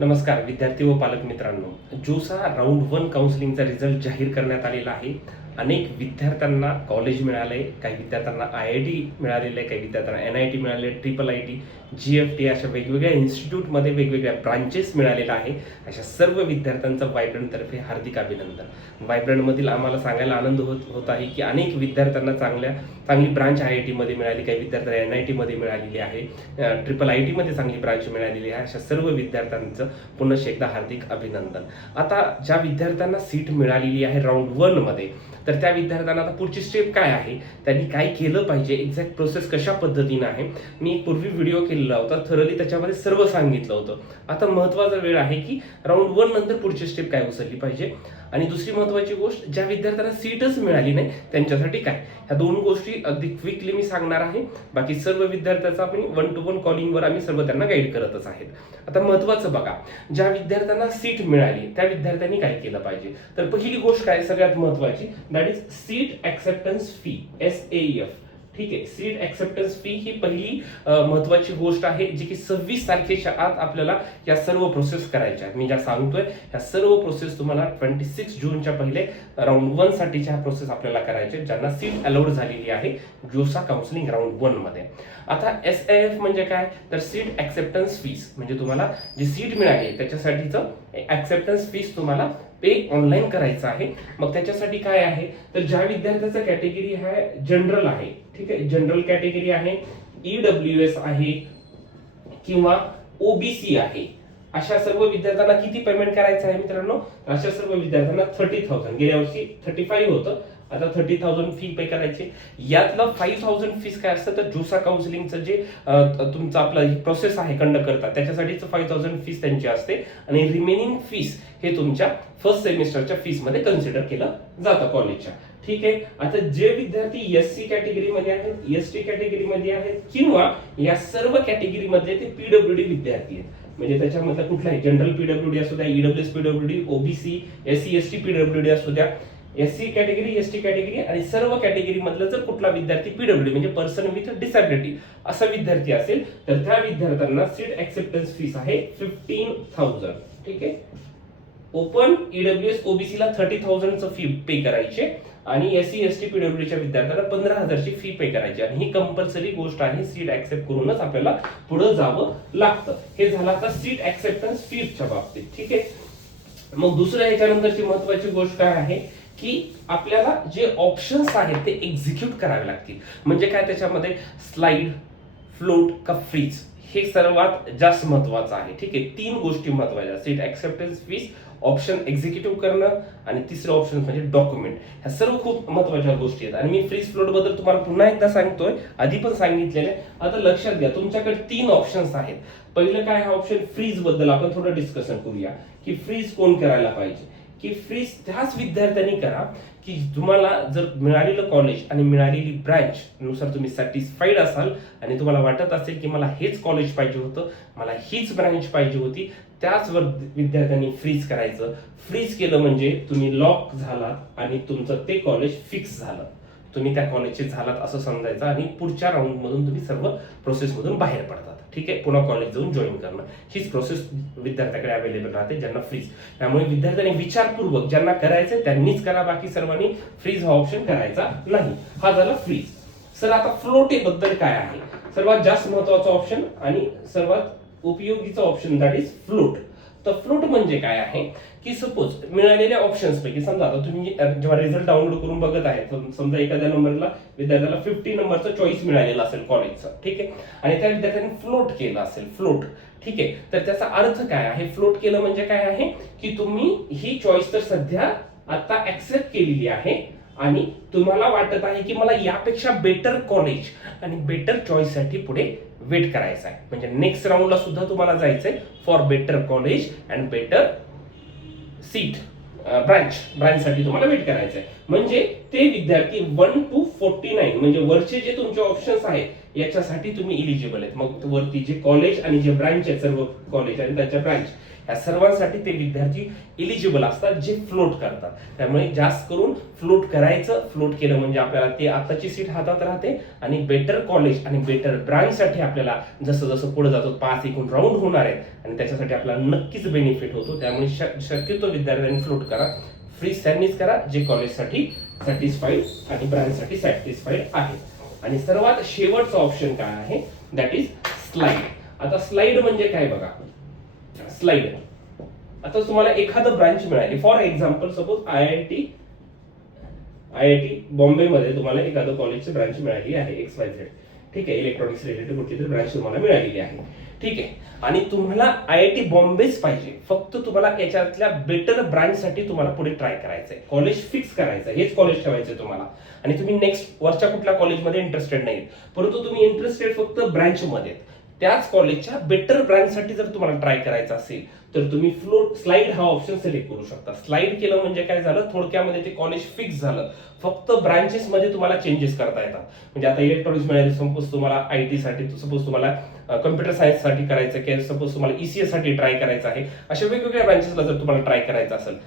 नमस्कार विद्यार्थी व पालक मित्रांनो. जोसा राऊंड 1 काउन्सिलिंगचा रिझल्ट जाहीर करण्यात आलेला आहे. अनेक विद्यार्थ्यांना कॉलेज मिळाले, काही विद्यार्थ्यांना IIT मिळालेलं आहे, काही विद्यार्थ्यांना NIT मिळाले, ट्रिपल IIT, GFT अशा वेगवेगळ्या इन्स्टिट्यूटमध्ये वेगवेगळ्या ब्रांचेस मिळालेल्या आहे. अशा सर्व विद्यार्थ्यांचं व्हायब्रंटतर्फे हार्दिक अभिनंदन. व्हायब्रंटमधील आम्हाला सांगायला आनंद होत आहे की अनेक विद्यार्थ्यांना चांगली ब्रांच IIT मध्ये मिळाली, काही विद्यार्थ्यांना NIT मध्ये मिळालेली आहे, ट्रिपल IIT मध्ये चांगली ब्रांच मिळालेली आहे. अशा सर्व विद्यार्थ्यांचं पुन्हा एकदा हार्दिक अभिनंदन. आता ज्या विद्यार्थ्यांना सीट मिळालेली आहे राऊंड 1 मध्ये, तर त्या विद्यार्थ्यांना आता पुढची स्टेप काय आहे, त्यांनी काय केलं पाहिजे, एक्झॅक्ट प्रोसेस कशा पद्धतीने आहे, मी पूर्वी व्हिडिओ केलेला होता, थरली त्याच्यामध्ये सर्व सांगितलं होतं. आता महत्त्वाचा वेळ आहे की राऊंड 1 नंतर पुढची स्टेप काय उचलली पाहिजे. आणि दुसरी महत्त्वाची गोष्ट, ज्या विद्यार्थ्यांना सीटच मिळाली नाही त्यांच्यासाठी काय, ह्या दोन गोष्टी अगदी क्विकली मी सांगणार आहे. बाकी सर्व विद्यार्थ्यांचा आपण 1 to 1 कॉलिंगवर आम्ही सर्व त्यांना गाईड करतच आहेत. आता महत्त्वाचं बघा, ज्या विद्यार्थ्यांना सीट मिळाली त्या विद्यार्थ्यांनी काय केलं पाहिजे. तर पहिली गोष्ट काय सगळ्यात महत्त्वाची, that is seat acceptance fee, SAEF. ठीक आहे, सीट ऍक्सेप्टन्स फी ही पहिली महत्त्वाची गोष्ट आहे, जी की 26 तारखेच्या आत आपल्याला या सर्व प्रोसेस करायच्या आहेत. मी ज्या सांगतोय ह्या सर्व प्रोसेस तुम्हाला 26 जूनच्या पहिले राऊंड 1 साठीच्या प्रोसेस आपल्याला करायच्या, ज्यांना सीट अलाउड झालेली आहे जोसा काउन्सिलिंग राऊंड 1 मध्ये. आता SAF म्हणजे काय, तर सीट ऍक्सेप्टन्स फीस, म्हणजे तुम्हाला जी सीट मिळाली त्याच्यासाठीचं ऍक्सेप्टन्स फीस तुम्हाला पे ऑनलाईन करायचं आहे. मग त्याच्यासाठी काय आहे, तर ज्या विद्यार्थ्याचा कॅटेगरी आहे जनरल आहे, ठीक आहे, जनरल कॅटेगरी आहे, EWS आहे किंवा OBC आहे, अशा सर्व विद्यार्थ्यांना किती पेमेंट करायचं आहे मित्रांनो. अशा सर्व विद्यार्थ्यांना 30,000, गेल्या वर्षी 35 होतं, आता 30,000 फी पे करायची. यातलं 5,000 फीस काय असतं, तर जोसा काउन्सिलिंगचं जे तुमचं आपलं प्रोसेस आहे कंडक्ट करतात त्याच्यासाठीचं 5,000 फीस त्यांची असते. आणि रिमेनिंग फीस हे तुमच्या फर्स्ट सेमिस्टरच्या फीस मध्ये कन्सिडर केलं जातं कॉलेजच्या. ठीक आहे. आता जे विद्यार्थी SC कॅटेगरीमध्ये आहेत, ST कॅटेगरीमध्ये आहेत किंवा या सर्व कॅटेगरीमध्ये ते PWD विद्यार्थी आहेत, म्हणजे त्याच्यामध्ये कुठलाही जनरल PWD असू द्या, EWS PWD, OBC, SC ST PWD असू द्या, SC कॅटेगरी, ST कॅटेगरी आणि सर्व कॅटेगरी मधला जर कुठला विद्यार्थी PWD म्हणजे पर्सन विथ डिसॅबिलिटी असा विद्यार्थी असेल, तर त्या विद्यार्थ्यांना सीट ऍक्सेप्टन्स फीस आहे 15,000. ठीक आहे. ओपन EWS OBC ला 30,000 चं फी पे करायचे आणि SC ST PWD च्या विद्यार्थ्यांना 15,000 ची फी पे करायची. आणि ही कंपल्सरी गोष्ट आहे, सीट ऍक्सेप्ट करूनच आपल्याला पुढे जावं लागतं. हे झालं आता सीट ऍक्सेप्टन्स फीच्या बाबतीत. ठीक आहे. मग दुसऱ्या याच्यानंतरची महत्वाची गोष्ट काय आहे की आपल्याला जे ऑप्शन्स आहेत ते एक्झिक्यूट करावे लागतील. म्हणजे काय, त्याच्यामध्ये स्लाइड, फ्लोट का फ्रीज हे सर्वात जास्त महत्वाचं आहे. ठीक आहे, तीन गोष्टी महत्वाच्या, seat acceptance fees, option executive करणं आणि तिसरं ऑप्शन म्हणजे डॉक्युमेंट. ह्या सर्व खूप महत्वाच्या गोष्टी आहेत. आणि मी फ्रीज फ्लोट बद्दल तुम्हाला पुन्हा एकदा सांगतोय, आधी पण सांगितलेलं आहे. आता लक्षात घ्या, तुमच्याकडे 3 ऑप्शन्स आहेत. पहिलं काय, हा ऑप्शन फ्रीज बद्दल आपण थोडं डिस्कशन करूया की फ्रीज कोण करायला पाहिजे. की फ्रीज त्याच विद्यार्थ्यांनी करा की तुम्हाला जर मिळालेलं कॉलेज आणि मिळालेली ब्रांच नुसार तुम्ही सॅटिस्फाईड असाल आणि तुम्हाला वाटत असेल की मला हेच कॉलेज पाहिजे होतं, मला हीच ब्रांच पाहिजे होती, त्याच विद्यार्थ्यांनी फ्रीज करायचं. फ्रीज केलं म्हणजे तुम्ही लॉक झालात आणि तुमचं ते कॉलेज फिक्स झालं, तुम्ही त्या कॉलेजचे झालात असं समजायचं. आणि पुढच्या राऊंड मधून तुम्ही सर्व प्रोसेस मधून बाहेर पडतात. ठीक आहे, पुन्हा कॉलेज जाऊन जॉईन करणं हीच प्रोसेस विद्यार्थ्याकडे अवेलेबल राहते ज्यांना फ्रीज. त्यामुळे विद्यार्थ्यांनी विचारपूर्वक ज्यांना करायचं त्यांनीच करा, बाकी सर्वांनी फ्रीज हा ऑप्शन करायचा नाही. हा झाला फ्रीज. सर आता फ्लोट बद्दल काय आहे, सर्वात जास्त महत्वाचा ऑप्शन आणि सर्वात उपयोगीचा ऑप्शन, दॅट इज फ्लोट. तर फ्लोट म्हणजे काय आहे की सपोज मिळालेल्या ऑप्शन्स पैकी समजा आता तुम्ही जेव्हा रिझल्ट डाउनलोड करून बघत आहे, समजा एखाद्या नंबरला विद्यार्थ्याला 50 नंबरचा चॉईस मिळालेला असेल कॉलेजचा. ठीक आहे, आणि त्या विद्यार्थ्यांनी फ्लोट केलं असेल, फ्लोट. ठीक आहे, तर त्याचा अर्थ काय आहे, फ्लोट केलं म्हणजे काय आहे की तुम्ही ही चॉईस तर सध्या आता ऍक्सेप्ट केलेली आहे आणि तुम्हाला वाटत आहे की मला यापेक्षा बेटर कॉलेज आणि बेटर चॉईस साठी पुढे वेट करायचा आहे. म्हणजे नेक्स्ट राऊंडला सुद्धा तुम्हाला जायचंय for better college and better seat, branch साठी तुम्हाला वेट करायचं आहे. म्हणजे ते विद्यार्थी 1 to 49 म्हणजे वरचे जे तुमचे ऑप्शन्स आहेत याच्यासाठी तुम्ही इलिजिबल आहेत. मग वरती जे कॉलेज आणि जे ब्रांच आहे, सर्व कॉलेज आणि त्याच्या ब्रांच या सर्वांसाठी ते विद्यार्थी इलिजिबल असतात जे फ्लोट करतात. त्यामुळे जास्त करून फ्लोट करायचं. फ्लोट केलं म्हणजे आपल्याला ते आताची सीट हातात राहते आणि बेटर कॉलेज आणि बेटर ब्रांचसाठी आपल्याला जसं जसं पुढे जातो 5 एकूण राऊंड होणार आहेत आणि त्याच्यासाठी आपल्याला नक्कीच बेनिफिट होतो. त्यामुळे शक्यतो विद्यार्थ्यांनी फ्लोट करा. फ्रीज त्यांनीच करा जे कॉलेजसाठी सॅटिस्फाईड आणि ब्रांचसाठी सॅटिस्फाईड आहे. आणि सर्वात शेवटचा ऑप्शन काय आहे, दॅट इज स्लाइड. आता स्लाइड म्हणजे काय बघा. स्लाइड आता तुम्हाला एखादं ब्रांच मिळाली, for example suppose IIT Bombay मध्ये तुम्हाला एखादं कॉलेजची ब्रांच मिळाली आहे XYZ, ठीक आहे, इलेक्ट्रॉनिक्स रिलेटेड कुठली तरी ब्रांच तुम्हाला मिळालेली आहे, ठीक आहे. आणि तुम्हाला आयआयटी बॉम्बेच पाहिजे, फक्त तुम्हाला याच्यातल्या बेटर ब्रांच साठी तुम्हाला पुढे ट्राय करायचंय, कॉलेज फिक्स करायचं, हेच कॉलेज ठेवायचंय तुम्हाला. आणि तुम्ही नेक्स्ट वरच्या कुठल्या कॉलेजमध्ये इंटरेस्टेड नाही, परंतु तुम्ही इंटरेस्टेड फक्त ब्रांच मध्ये, त्याच कॉलेजच्या बेटर ब्रांचसाठी जर तुम्हाला ट्राय करायचं असेल तर तुम्ही फ्लोट स्लाइड हा ऑप्शन सिलेक्ट करू शकता. स्लाइड केलं म्हणजे काय झालं, थोडक्यामध्ये ते कॉलेज फिक्स झालं, फक्त ब्रांचेस मध्ये तुम्हाला चेंजेस करता येतात. म्हणजे आता इलेक्ट्रॉनिक्स मिळाले, सपोज तुम्हाला आयटी साठी, सपोज तुम्हाला कम्प्युटर सायन्स साठी करायचं, किंवा सपोज तुम्हाला ECS साठी ट्राय करायचं आहे, अशा वेगवेगळ्या ब्रांचेसला जर तुम्हाला ट्राय करायचं असेल,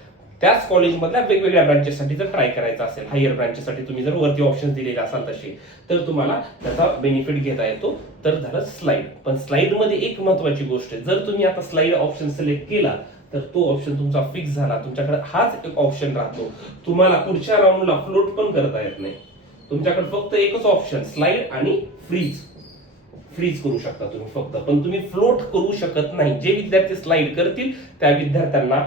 त्याच कॉलेजमधल्या वेगवेगळ्या ब्रांचेससाठी जर ट्राय करायचं असेल, हायर ब्रांचेससाठी तुम्ही जर वरती ऑप्शन दिलेले असाल तसे, तर तुम्हाला त्याचा बेनिफिट घेता येतो. तर झालं स्लाइड. पण स्लाइड मध्ये एक महत्वाची गोष्ट आहे, जर तुम्ही आता स्लाइड ऑप्शन सिलेक्ट केला तर तो ऑप्शन तुमचा फिक्स झाला, तुमच्याकडे हाच एक ऑप्शन राहतो, तुम्हाला पुढच्या राऊंडला फ्लोट पण करता येत नाही. तुमच्याकडे फक्त एकच ऑप्शन स्लाइड आणि फ्रीज. फ्रीज करू शकता तुम्ही फक्त, पण तुम्ही फ्लोट करू शकत नाही. जे विद्यार्थी स्लाइड करतील त्या विद्यार्थ्यांना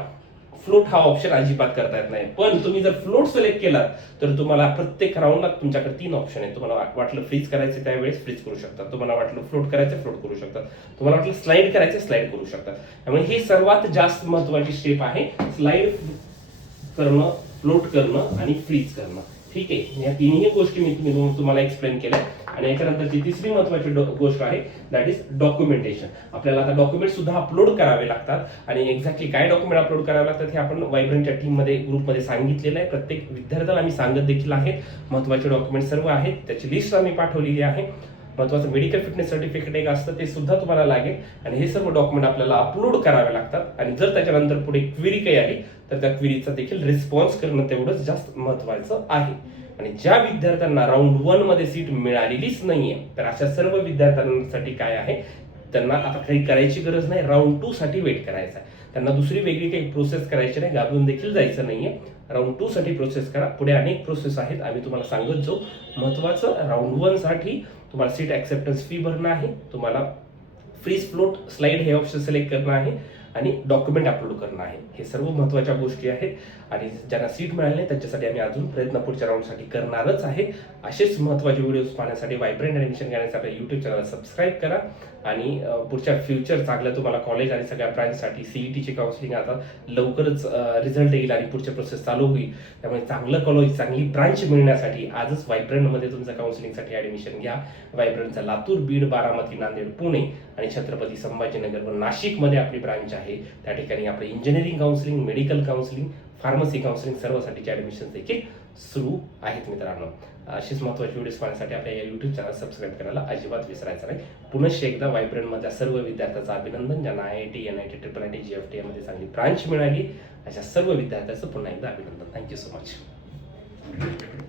फ्लोट हा ऑप्शन अजिबात करता येत नाही. पण तुम्ही जर फ्लोट सिलेक्ट केला तर तुम्हाला प्रत्येक राऊंडला तुमच्याकडे 3 ऑप्शन आहेत. तुम्हाला वाटलं फ्रीज करायचे त्यावेळेस फ्रीज करू शकता, तुम्हाला वाटलं फ्लोट करायचं फ्लोट करू शकता, तुम्हाला वाटलं स्लाइड करायचं स्लाइड करू शकता. त्यामुळे हे सर्वात जास्त महत्वाची स्टेप आहे, स्लाइड करणं, फ्लोट करणं आणि फ्रीज करणं, ठीक आहे. या तिन्ही गोष्टी मी तुम्हाला एक्सप्लेन केल्या. आणि याच्यानंतरची तिसरी महत्वाची गोष्ट आहे, दॅट इज डॉक्युमेंटेशन. आपल्याला आता डॉक्युमेंट सुद्धा अपलोड करावे लागतात आणि एक्झॅक्टली काय डॉक्युमेंट अपलोड करावे लागतात हे आपण वायब्रंटच्या टीममध्ये ग्रुपमध्ये सांगितलेलं आहे. प्रत्येक विद्यार्थ्याला आम्ही सांगत देखील आहे. महत्वाचे डॉक्युमेंट सर्व आहेत, त्याची लिस्ट आम्ही पाठवलेली आहे. महत्वाचं मेडिकल फिटनेस सर्टिफिकेट एक असतं, ते सुद्धा तुम्हाला लागेल. आणि हे सर्व डॉक्युमेंट आपल्याला अपलोड करावे लागतात. आणि जर त्याच्यानंतर पुढे क्वेरी काही आली तर त्या क्वेरीचा देखील रिस्पॉन्स करणं तेवढंच जास्त महत्वाचं आहे. आणि ज्या विद्यार्थ्यांना राऊंड 1 मध्ये सीट मिळालेलीच नाहीये, तर अशा सर्व विद्यार्थ्यांसाठी काय आहे, त्यांना आता काही करायची गरज नाही, राऊंड 2 साठी वेट करायचा आहे. त्यांना दुसरी वेगळी काही प्रोसेस करायची नाही, घाबरून देखील जायचं नाहीये. राऊंड 2 साठी प्रोसेस करा. पुढे अनेक प्रोसेस आहेत, आम्ही तुम्हाला सांगत जाऊ. महत्वाचं राऊंड 1 साठी तुम्हाला सीट ऍक्सेप्टन्स फी भरणं आहे, तुम्हाला फ्रीज फ्लोट स्लाइड हे ऑप्शन सिलेक्ट करणं आहे आणि डॉक्युमेंट अपलोड करणं आहे. हे सर्व महत्वाच्या गोष्टी आहेत. आणि ज्यांना सीट मिळाली नाही त्यांच्यासाठी आम्ही अजून प्रयत्न पुढच्या राऊंडसाठी करणारच आहे. असेच महत्वाचे व्हिडिओज पाहण्यासाठी वायब्रंट ऍडमिशन घेण्यासाठी आपल्या YouTube चॅनल सबस्क्राईब करा. आणि पुढच्या फ्युचर चांगलं तुम्हाला कॉलेज आणि सगळ्या ब्रांचसाठी CETची काउन्सिलिंग आता लवकरच रिझल्ट येईल आणि पुढचे प्रोसेस चालू होईल. त्यामुळे चांगलं कॉलेज चांगली ब्रांच मिळण्यासाठी आजच वायब्रंटमध्ये तुमचं काउन्सिलिंगसाठी ऍडमिशन घ्या. वायब्रंटचा लातूर, बीड, बारामती, नांदेड, पुणे आणि छत्रपती संभाजीनगर व नाशिकमध्ये आपली ब्रांच आहे. त्या ठिकाणी आपले engineering counselling, medical counselling, pharmacy counselling सर्वसाठीचे ऍडमिशन देखील सुरू आहेत मित्रांनो. अशीच महत्त्वाची व्हिडिओज पाहण्यासाठी आपल्या या YouTube चॅनल सबस्क्राईब करायला अजिबात विसरायचं नाही. पुनश्च एकदा वायब्रंटमधल्या सर्व विद्यार्थ्यांचं अभिनंदन, ज्यांना IIT, NIT, IIIT, GFT मध्ये चांगली ब्रांच मिळाली, अशा सर्व विद्यार्थ्यांचं पुन्हा एकदा अभिनंदन. Thank you so much.